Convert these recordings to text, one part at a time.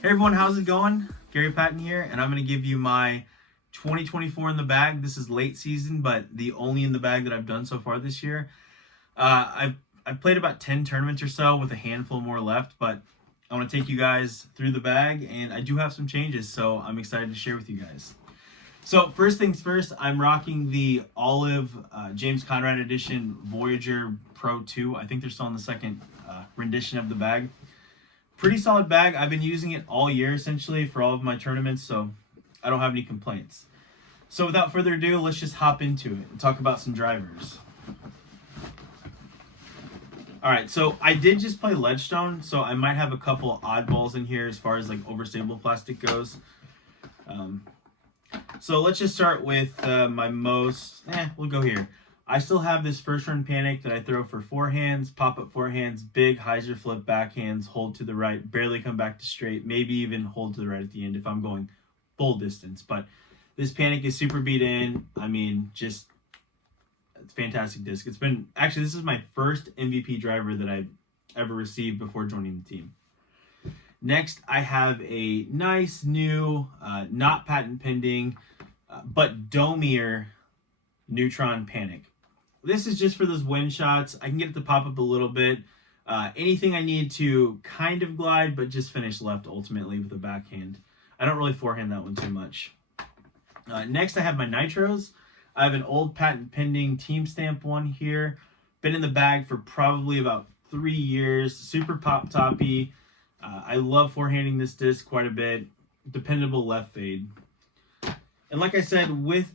Hey everyone, how's it going? Garry Patton here, and I'm going to give you my 2024 in the bag. This is late season, but the only in the bag that I've done so far this year. I've played about 10 tournaments or so with a handful more left, but I want to take you guys through the bag, and I do have some changes, so I'm excited to share with you guys. So first things first, I'm rocking the Olive James Conrad Edition Voyager Pro 2. I think they're still in the second rendition of the bag. Pretty solid bag. I've been using it all year essentially for all of my tournaments, so I don't have any complaints. So without further ado, let's just hop into it and talk about some drivers. All right, so I did just play Ledgestone, so I might have a couple oddballs in here as far as like overstable plastic goes. So let's just start with my most, we'll go here. I still have this first run panic that I throw for forehands, pop-up forehands, big hyzer flip backhands, hold to the right, barely come back to straight, maybe even hold to the right at the end if I'm going full distance. But this panic is super beat in. I mean, just, it's fantastic disc. It's been, actually, this is my first MVP driver that I've ever received before joining the team. Next, I have a nice new, not patent pending, but Domier Neutron Panic. This is just for those wind shots. I can get it to pop up a little bit. Anything I need to kind of glide, but just finish left ultimately with a backhand. I don't really forehand that one too much. Next, I have my Nitros. I have an old patent pending team stamp one here. Been in the bag for probably about 3 years. Super pop toppy. I love forehanding this disc quite a bit. Dependable left fade. And like I said, with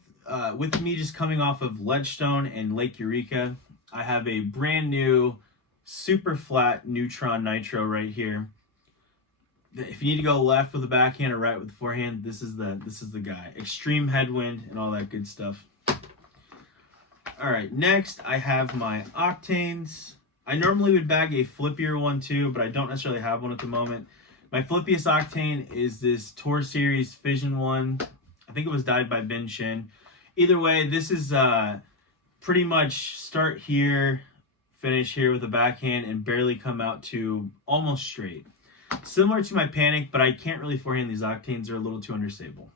me just coming off of Ledgestone and Lake Eureka, I have a brand new super flat Neutron Nitro right here. If you need to go left with the backhand or right with the forehand, this is the guy. Extreme headwind and all that good stuff. All right, next I have my Octanes. I normally would bag a flippier one too, but I don't necessarily have one at the moment. My flippiest Octane is this Tour Series Fission one. I think it was dyed by Ben Shin. Either way, this is pretty much start here, finish here with a backhand, and barely come out to almost straight. Similar to my Panic, but I can't really forehand these Octanes. They're a little too understable.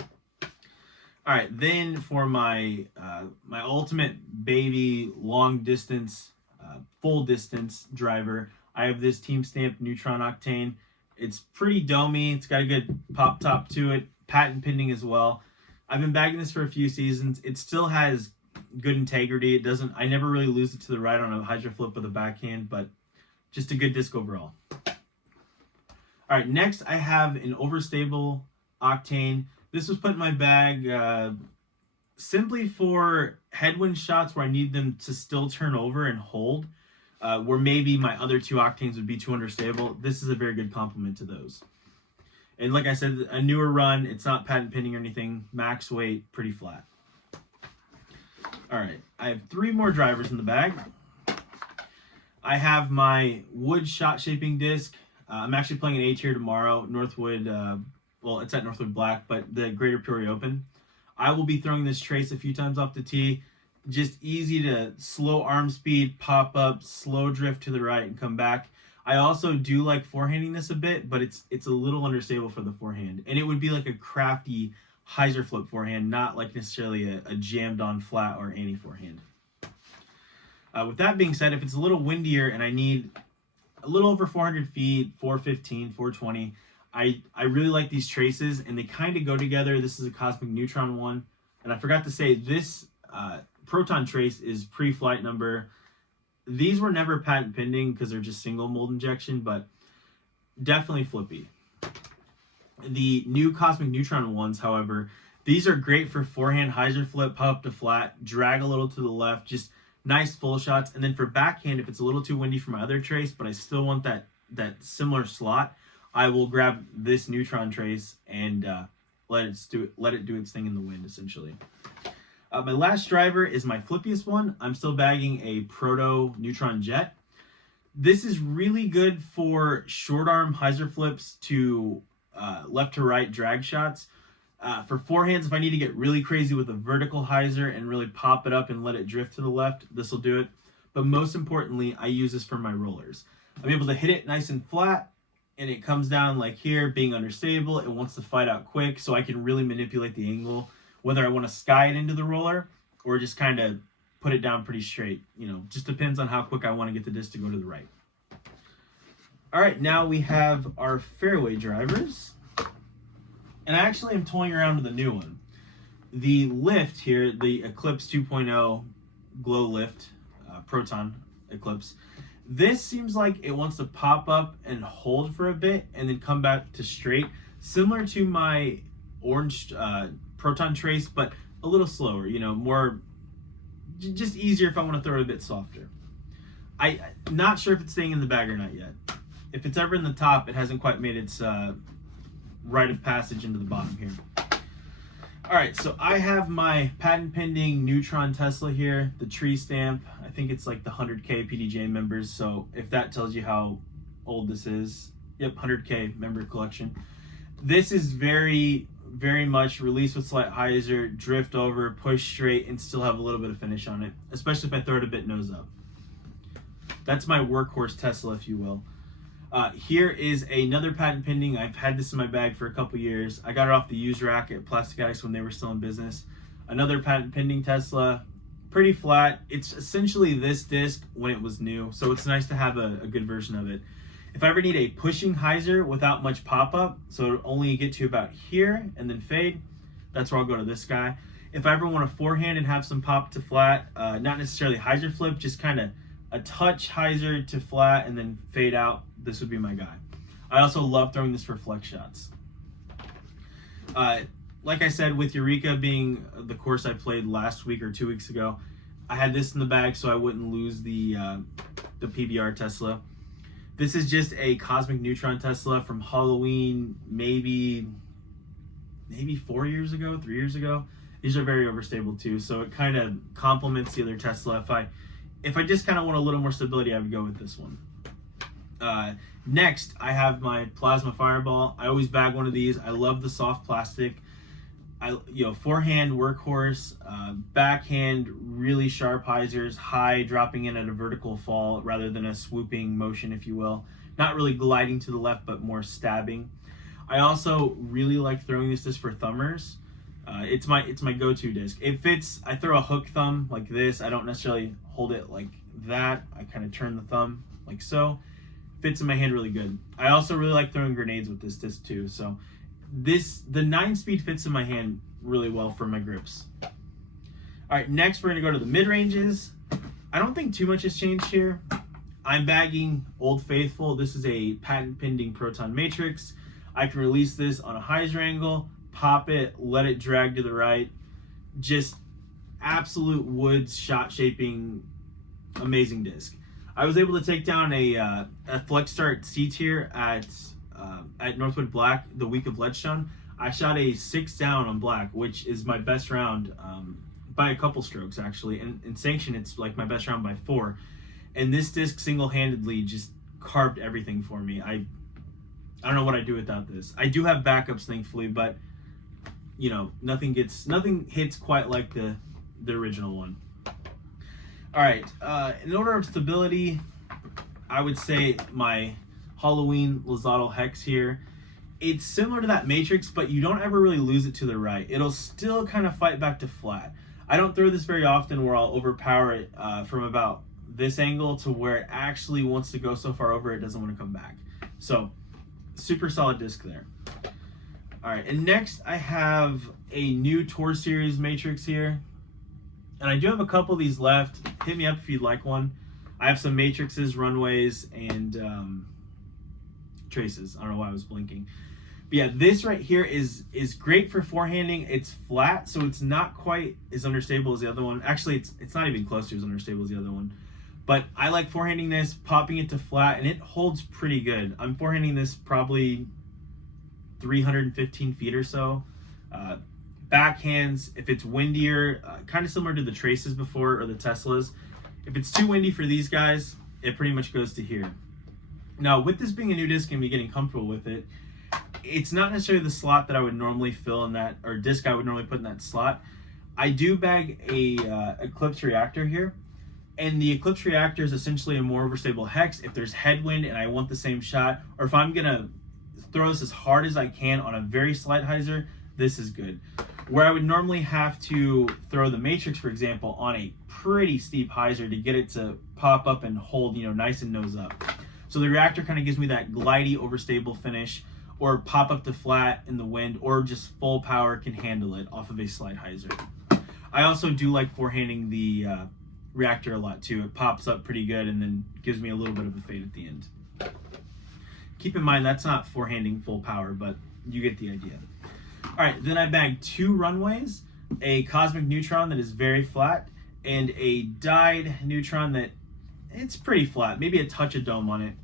All right, then for my my ultimate baby long distance, full distance driver, I have this Team Stamp Neutron Octane. It's pretty domey. It's got a good pop top to it. Patent pending as well. I've been bagging this for a few seasons. It still has good integrity. It doesn't, I never really lose it to the right on a hydro flip with a backhand, but just a good disc overall. All right, next I have an overstable Octane. This was put in my bag simply for headwind shots where I need them to still turn over and hold, where maybe my other two Octanes would be too understable. This is a very good complement to those. And like I said, a newer run, it's not patent pending or anything, max weight, pretty flat. All right, I have 3 more drivers in the bag. I have my wood shot shaping disc. I'm actually playing an A tier tomorrow, Northwood, well, it's at Northwood Black, but the Greater Peoria Open. I will be throwing this trace a few times off the tee. Just easy to slow arm speed, pop up, slow drift to the right, and come back. I also do like forehanding this a bit, but it's a little understable for the forehand. And it would be like a crafty hyzer flip forehand, not like necessarily a jammed on flat or any forehand. With that being said, if it's a little windier and I need a little over 400 feet, 415, 420, I really like these traces and they kind of go together. This is a Cosmic Neutron one. And I forgot to say, this Proton trace is pre-flight number. These were never patent pending because they're just single mold injection, but definitely flippy. The new Cosmic Neutron ones, however, these are great for forehand hyzer flip, pop to flat, drag a little to the left, just nice full shots. And then for backhand, if it's a little too windy for my other trace, but I still want that similar slot, I will grab this Neutron trace and let it do its thing in the wind, essentially. My last driver is my flippiest one. I'm still bagging a Proto Neutron Jet. This is really good for short arm hyzer flips to left to right drag shots. For forehands, if I need to get really crazy with a vertical hyzer and really pop it up and let it drift to the left, this will do it. But most importantly, I use this for my rollers. I'm able to hit it nice and flat and it comes down like here, being understable. It wants to fight out quick, so I can really manipulate the angle, whether I want to sky it into the roller or just kind of put it down pretty straight. Just depends on how quick I want to get the disc to go to the right. All right, now we have our fairway drivers. And I actually am toying around with a new one. The lift here, the Eclipse 2.0 Glow Lift, Proton Eclipse. This seems like it wants to pop up and hold for a bit and then come back to straight, similar to my orange Proton Trace, but a little slower, more, just easier if I want to throw it a bit softer. I'm not sure if it's staying in the bag or not yet. If it's ever in the top, it hasn't quite made its rite of passage into the bottom here. All right, so I have my patent pending Neutron Tesla here, the tree stamp. I think it's like the 100K PDJ members, so if that tells you how old this is. Yep, 100K member collection. This is very, very much release with slight hyzer, drift over, push straight, and still have a little bit of finish on it, especially if I throw it a bit nose up. That's my workhorse Tesla, if you will. Here is another patent pending. I've had this in my bag for a couple years. I got it off the used rack at Plastic Addicts when they were still in business. Another patent pending Tesla, pretty flat. It's essentially this disc when it was new, so it's nice to have a good version of it. If I ever need a pushing hyzer without much pop-up, so it'll only get to about here and then fade, that's where I'll go to this guy. If I ever want to forehand and have some pop to flat, not necessarily hyzer flip, just kind of a touch hyzer to flat and then fade out, this would be my guy. I also love throwing this for flex shots. Like I said, with Eureka being the course I played last week or 2 weeks ago, I had this in the bag so I wouldn't lose the PBR Tesla. This is just a Cosmic Neutron Tesla from Halloween, maybe 4 years ago, 3 years ago. These are very overstable too, so it kind of complements the other Tesla. If I just kind of want a little more stability, I would go with this one. Next, I have my Plasma Fireball. I always bag one of these. I love the soft plastic. Forehand workhorse, backhand really sharp hyzers, high dropping in at a vertical fall rather than a swooping motion, if you will. Not really gliding to the left, but more stabbing. I also really like throwing this disc for thumbers. It's my go-to disc. It fits. I throw a hook thumb like this. I don't necessarily hold it like that. I kind of turn the thumb like so. Fits in my hand really good. I also really like throwing grenades with this disc too. So the 9-speed fits in my hand really well for my grips. All right, next we're gonna go to the mid-ranges. I don't think too much has changed here. I'm bagging Old Faithful. This is a patent pending Proton Matrix. I can release this on a hyzer angle, pop it, let it drag to the right. Just absolute woods shot shaping, amazing disc. I was able to take down a Flex Start C tier at Northwood Black the week of Ledgestone. I shot a 6 down on Black, which is my best round by a couple strokes actually. And in Sanction, it's like my best round by 4. And this disc single-handedly just carved everything for me. I don't know what I'd do without this. I do have backups, thankfully, but nothing hits quite like the original one. All right, in order of stability, I would say my Halloween Lozado Hex here. It's similar to that Matrix, but you don't ever really lose it to the right. It'll still kind of fight back to flat. I don't throw this very often where I'll overpower it from about this angle to where it actually wants to go so far over it doesn't want to come back. So, super solid disc there. All right, and next I have a new Tour Series Matrix here. And I do have a couple of these left. Hit me up if you'd like one. I have some Matrixes, Runways, and Traces. I don't know why I was blinking. But yeah, this right here is great for forehanding. It's flat, so it's not quite as understable as the other one. Actually, it's not even close to as understable as the other one. But I like forehanding this, popping it to flat, and it holds pretty good. I'm forehanding this probably 315 feet or so. Backhands, if it's windier, kind of similar to the Traces before or the Teslas. If it's too windy for these guys, it pretty much goes to here. Now, with this being a new disc and me getting comfortable with it, it's not necessarily the slot that I would normally fill in that, or disc I would normally put in that slot. I do bag a Eclipse reactor here, And the Eclipse reactor is essentially a more overstable hex. If there's headwind and I want the same shot, or if I'm gonna throw this as hard as I can on a very slight hyzer, this is good. Where I would normally have to throw the Matrix, for example, on a pretty steep hyzer to get it to pop up and hold, nice and nose up. So the reactor kind of gives me that glidey, overstable finish, or pop up to flat in the wind, or just full power can handle it off of a slight hyzer. I also do like forehanding the reactor a lot too. It pops up pretty good and then gives me a little bit of a fade at the end. Keep in mind that's not forehanding full power, but you get the idea. All right, then I bagged 2 runways, a cosmic neutron that is very flat, and a dyed neutron that it's pretty flat, maybe a touch of dome on it.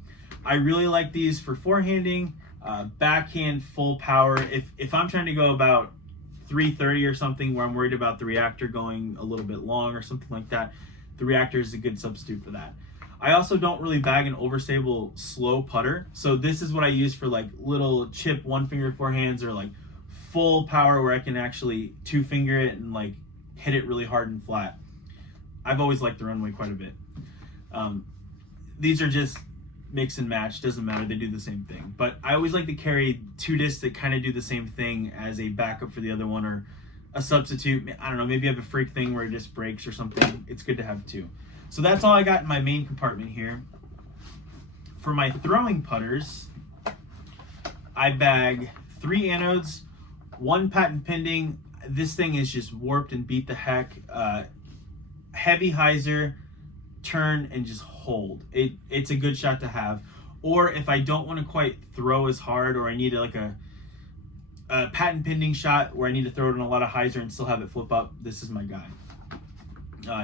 I really like these for forehanding, backhand full power. If I'm trying to go about 330 or something where I'm worried about the reactor going a little bit long or something like that, the reactor is a good substitute for that. I also don't really bag an overstable slow putter, so this is what I use for like little chip 1-finger forehands, or like full power where I can actually 2-finger it and like hit it really hard and flat. I've always liked the runway quite a bit. These are just mix and match, doesn't matter, they do the same thing. But I always like to carry 2 discs that kind of do the same thing as a backup for the other one, or a substitute. I don't know, maybe you have a freak thing where it just breaks or something. It's good to have 2. So that's all I got in my main compartment here. For my throwing putters, I bag 3 anodes, 1 patent pending. This thing is just warped and beat the heck. Heavy hyzer, turn, and just hold. It's a good shot to have. Or if I don't want to quite throw as hard, or I need like a patent pending shot where I need to throw it in a lot of hyzer and still have it flip up, this is my guy.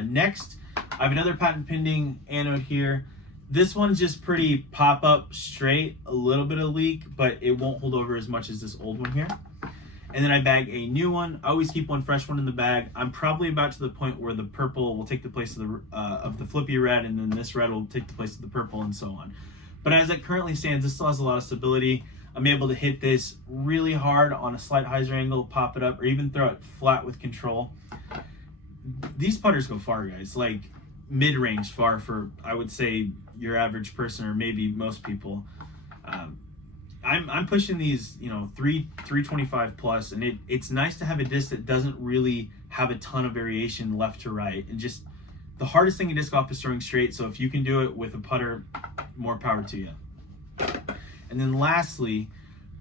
Next, I have another patent pending anode here. This one's just pretty pop up straight, a little bit of leak, but it won't hold over as much as this old one here. And then I bag a new one. I always keep one fresh one in the bag. I'm probably about to the point where the purple will take the place of the flippy red, and then this red will take the place of the purple, and so on. But as it currently stands, this still has a lot of stability. I'm able to hit this really hard on a slight hyzer angle, pop it up, or even throw it flat with control. These putters go far, guys. Like mid-range far for, I would say, your average person, or maybe most people. I'm pushing these, 325 plus, and it's nice to have a disc that doesn't really have a ton of variation left to right. And just the hardest thing in disc golf is throwing straight. So if you can do it with a putter, more power to you. And then lastly,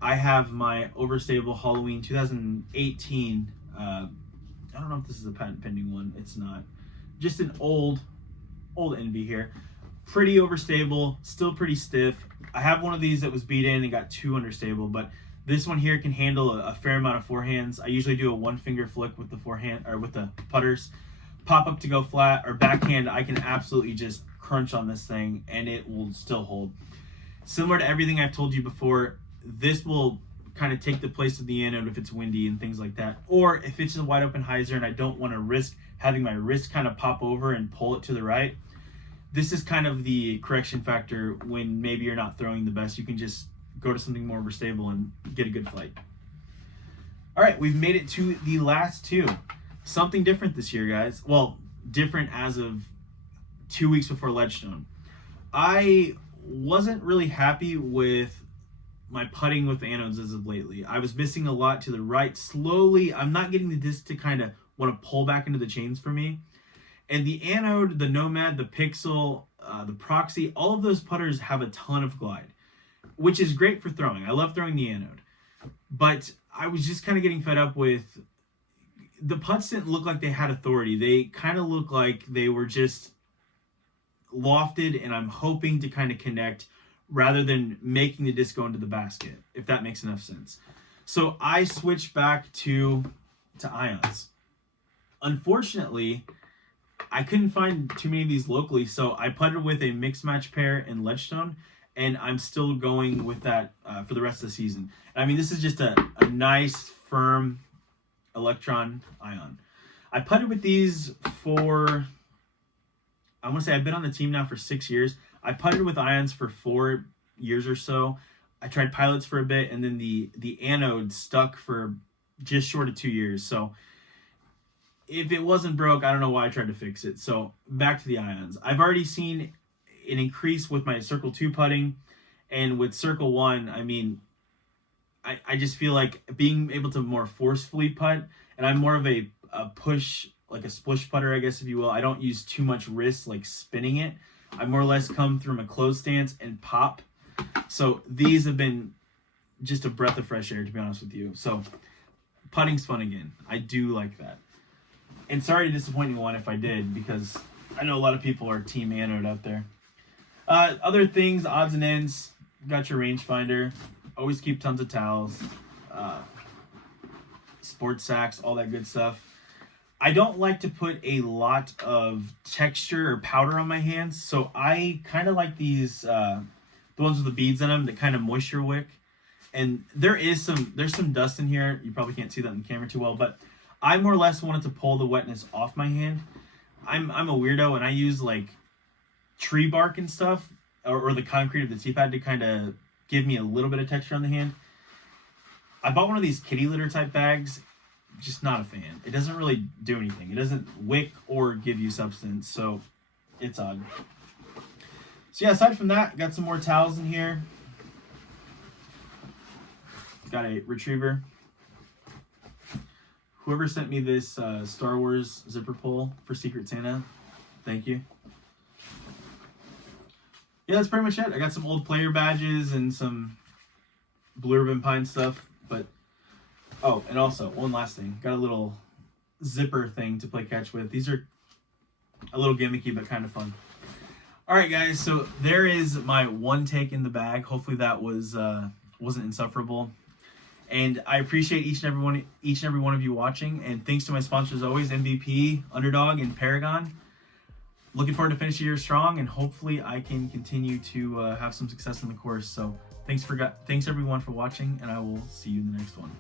I have my overstable Halloween 2018. I don't know if this is a patent pending one. It's not. Just an old Envy here. Pretty overstable, still pretty stiff. I have one of these that was beat in and got too understable, but this one here can handle a fair amount of forehands. I usually do a 1-finger flick with the forehand, or with the putters. Pop up to go flat, or backhand, I can absolutely just crunch on this thing and it will still hold. Similar to everything I've told you before, this will kind of take the place of the anode if it's windy and things like that. Or if it's a wide open hyzer and I don't want to risk having my wrist kind of pop over and pull it to the right, this is kind of the correction factor when maybe you're not throwing the best. You can just go to something more overstable and get a good flight. All right, we've made it to the last 2. Something different this year, guys. Well, different as of 2 weeks before Ledgestone. I wasn't really happy with my putting with anodes as of lately. I was missing a lot to the right. Slowly, I'm not getting the disc to kind of want to pull back into the chains for me. And the anode, the Nomad, the Pixel, the Proxy, all of those putters have a ton of glide, which is great for throwing. I love throwing the anode. But I was just kind of getting fed up with, the putts didn't look like they had authority. They kind of looked like they were just lofted, and I'm hoping to kind of connect rather than making the disc go into the basket, if that makes enough sense. So I switched back to ions. Unfortunately, I couldn't find too many of these locally, so I putted with a mixed match pair in Ledgestone, and I'm still going with that for the rest of the season. I mean, this is just a nice, firm electron ion. I putted with these for, I want to say I've been on the team now for 6 years. I putted with ions for 4 years or so. I tried pilots for a bit, and then the anode stuck for just short of 2 years. So if it wasn't broke, I don't know why I tried to fix it. So back to the irons. I've already seen an increase with my Circle 2 putting, and with Circle 1, I mean, I just feel like being able to more forcefully putt, and I'm more of a push, like a splish putter, I guess, if you will. I don't use too much wrist, like spinning it. I more or less come through my closed stance and pop. So these have been just a breath of fresh air, to be honest with you. So putting's fun again. I do like that. And sorry to disappoint anyone if I did, because I know a lot of people are team anode out there. Other things, odds and ends. Got your rangefinder. Always keep tons of towels. Sports sacks, all that good stuff. I don't like to put a lot of texture or powder on my hands, so I kind of like these, the ones with the beads in them that kind of moisture wick. And there's some dust in here. You probably can't see that in the camera too well, but I more or less wanted to pull the wetness off my hand. I'm a weirdo, and I use like tree bark and stuff, or the concrete of the tee pad to kind of give me a little bit of texture on the hand. I bought one of these kitty litter type bags. Just not a fan. It doesn't really do anything. It doesn't wick or give you substance, so it's odd. So yeah, aside from that, got some more towels in here. Got a retriever. Whoever sent me this Star Wars zipper pull for Secret Santa, thank you. Yeah, that's pretty much it. I got some old player badges and some Blue Ribbon Pine stuff, but oh, and also one last thing. Got a little zipper thing to play catch with. These are a little gimmicky, but kind of fun. All right, guys. So there is my one take in the bag. Hopefully that wasn't insufferable. And I appreciate each and every one of you watching. And thanks to my sponsors as always, MVP, Underdog, and Paragon. Looking forward to finishing the year strong, and hopefully I can continue to have some success in the course. So thanks everyone for watching, and I will see you in the next one.